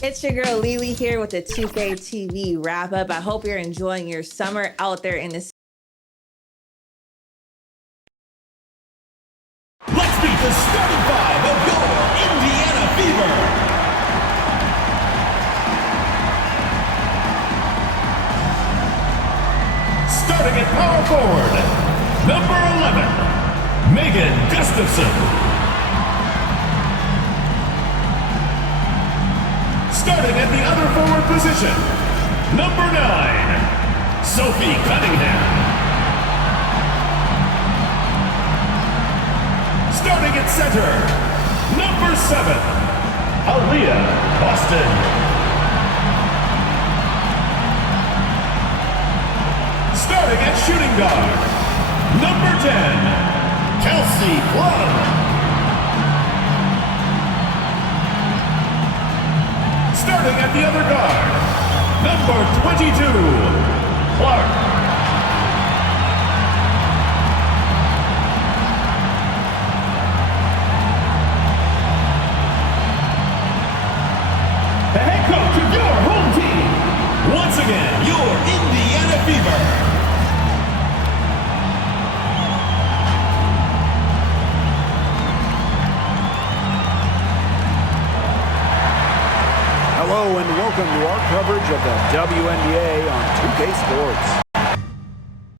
It's your girl Lily here with the 2K TV wrap up. I hope you're enjoying your summer out there in the. Let's meet the starting five of your Indiana Fever. Starting at power forward, number 11, Gustafson. Starting at the other forward position, number 9, Cunningham. Starting at center, number 7, Boston. Starting at shooting guard, number 10, Plum. Starting at the other guard, number 22, Clark. The head coach of your home team. Once again, your Indiana Fever. Hello and welcome to our coverage of the WNBA on 2K Sports.